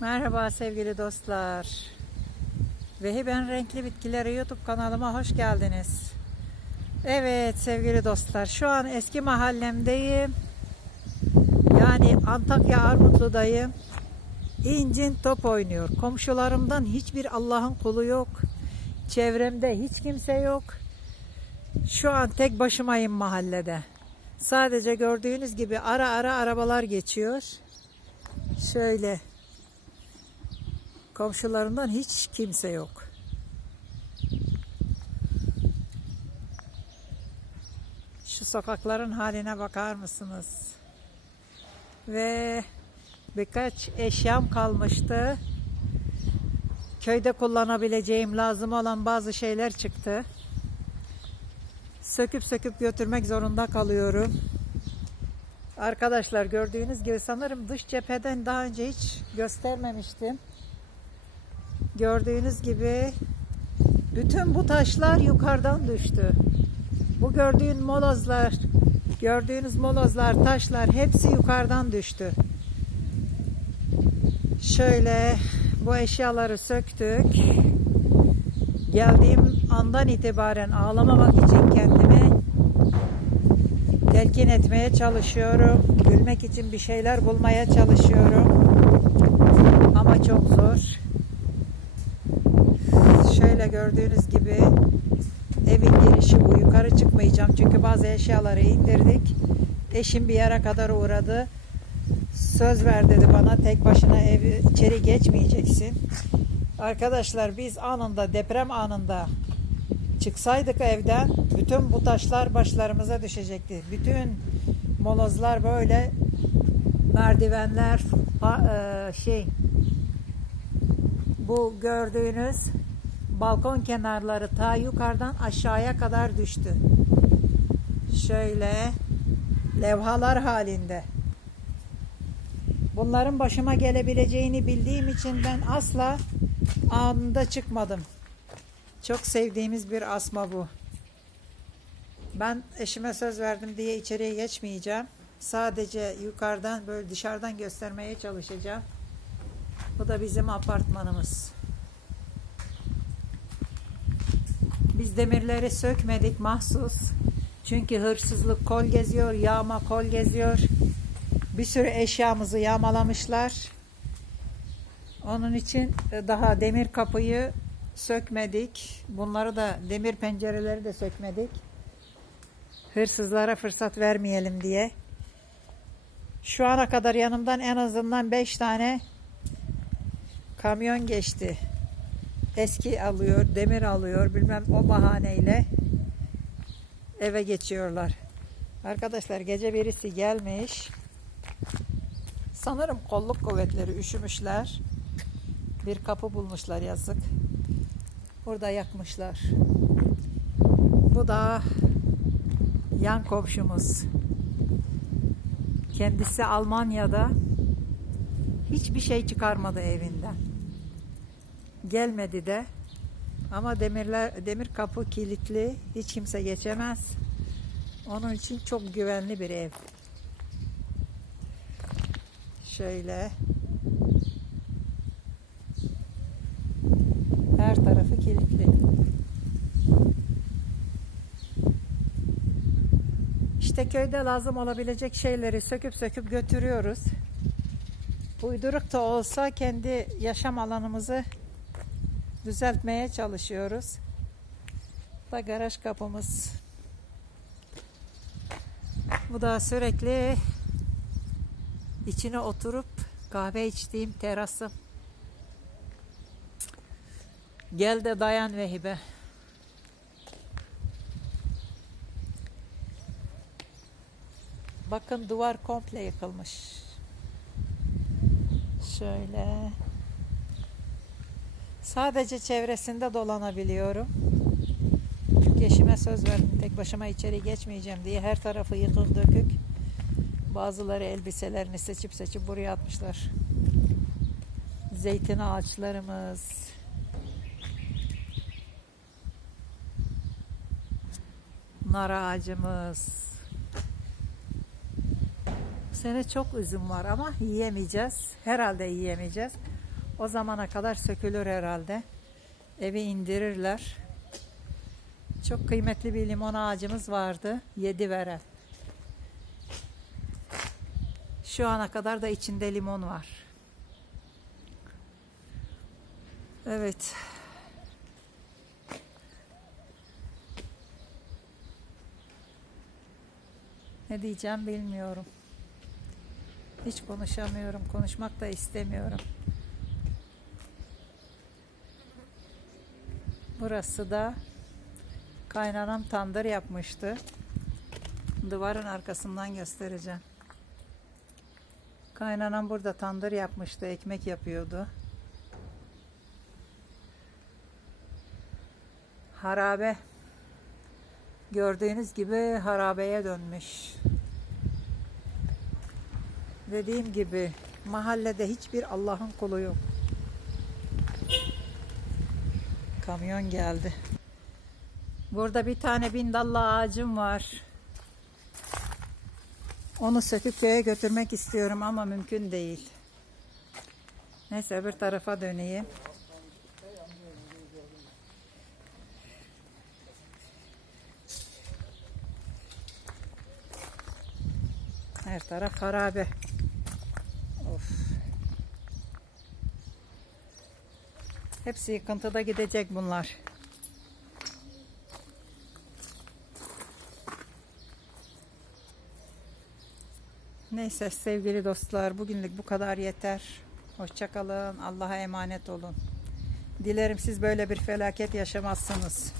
Merhaba sevgili dostlar. Vehiben Renkli Bitkileri YouTube kanalıma hoş geldiniz. Evet sevgili dostlar şu an eski mahallemdeyim. Yani Antakya Armutlu'dayım. İncin top oynuyor. Komşularımdan hiçbir Allah'ın kulu yok. Çevremde hiç kimse yok. Şu an tek başımayım mahallede. Sadece gördüğünüz gibi ara ara arabalar geçiyor. Şöyle Komşularından hiç kimse yok. Şu sokakların haline bakar mısınız? Ve birkaç eşyam kalmıştı. Köyde kullanabileceğim lazım olan bazı şeyler çıktı. Söküp söküp götürmek zorunda kalıyorum. Arkadaşlar gördüğünüz gibi sanırım dış cepheden daha önce hiç göstermemiştim. Gördüğünüz gibi bütün bu taşlar yukarıdan düştü. Bu gördüğün molozlar, gördüğünüz molozlar, taşlar hepsi yukarıdan düştü. Şöyle bu eşyaları söktük. Geldiğim andan itibaren ağlamamak için kendimi telkin etmeye çalışıyorum. Gülmek için bir şeyler bulmaya çalışıyorum. Ama çok zor. Şöyle gördüğünüz gibi evin girişi bu. Yukarı çıkmayacağım çünkü bazı eşyaları indirdik. Eşim bir yere kadar uğradı. Söz ver dedi bana tek başına ev içeri geçmeyeceksin. Arkadaşlar biz anında deprem anında çıksaydık evden bütün bu taşlar başlarımıza düşecekti. Bütün molozlar böyle merdivenler e, şey bu gördüğünüz balkon kenarları ta yukarıdan aşağıya kadar düştü. Şöyle levhalar halinde. Bunların başıma gelebileceğini bildiğim için ben asla anında çıkmadım. Çok sevdiğimiz bir asma bu. Ben eşime söz verdim diye içeriye geçmeyeceğim. Sadece yukarıdan böyle dışarıdan göstermeye çalışacağım. Bu da bizim apartmanımız. Biz demirleri sökmedik mahsus. Çünkü hırsızlık kol geziyor, yağma kol geziyor. Bir sürü eşyamızı yağmalamışlar. Onun için daha demir kapıyı sökmedik. Bunları da demir pencereleri de sökmedik. Hırsızlara fırsat vermeyelim diye. Şu ana kadar yanımdan en azından 5 tane kamyon geçti. Eski alıyor, demir alıyor, bilmem o bahaneyle eve geçiyorlar. Arkadaşlar gece birisi gelmiş. Sanırım kolluk kuvvetleri üşümüşler. Bir kapı bulmuşlar yazık. Burada yakmışlar. Bu da yan komşumuz. Kendisi Almanya'da hiçbir şey çıkarmadı evinden. Gelmedi de. Ama demirler demir kapı kilitli. Hiç kimse geçemez. Onun için çok güvenli bir ev. Şöyle. Her tarafı kilitli. İşte köyde lazım olabilecek şeyleri söküp söküp götürüyoruz. Uyduruk da olsa kendi yaşam alanımızı düzeltmeye çalışıyoruz. Bu da garaj kapımız. Bu da sürekli içine oturup kahve içtiğim terasım. Gel de dayan Vehibe. Bakın duvar komple yıkılmış. Şöyle. Sadece çevresinde dolanabiliyorum. Çünkü eşime söz verdim tek başıma içeri geçmeyeceğim diye her tarafı yıkık dökük. Bazıları elbiselerini seçip seçip buraya atmışlar. Zeytin ağaçlarımız. Nar ağacımız. Bu sene çok üzüm var ama yiyemeyeceğiz. Herhalde yiyemeyeceğiz. O zamana kadar sökülür herhalde. Evi indirirler. Çok kıymetli bir limon ağacımız vardı. Yedi veren. Şu ana kadar da içinde limon var. Evet. Ne diyeceğim bilmiyorum. Hiç konuşamıyorum. Konuşmak da istemiyorum. Burası da kaynanam tandır yapmıştı. Duvarın arkasından göstereceğim. Kaynanam burada tandır yapmıştı. Ekmek yapıyordu. Harabe. Gördüğünüz gibi harabeye dönmüş. Dediğim gibi mahallede hiçbir Allah'ın kulu yok. Kamyon geldi. Burada bir tane bindallı ağacım var. Onu söküp köye götürmek istiyorum ama mümkün değil. Neyse öbür tarafa döneyim. Her taraf harabe. Of. Hepsi yıkıntıda gidecek bunlar. Neyse sevgili dostlar bugünlük bu kadar yeter. Hoşçakalın. Allah'a emanet olun. Dilerim siz böyle bir felaket yaşamazsınız.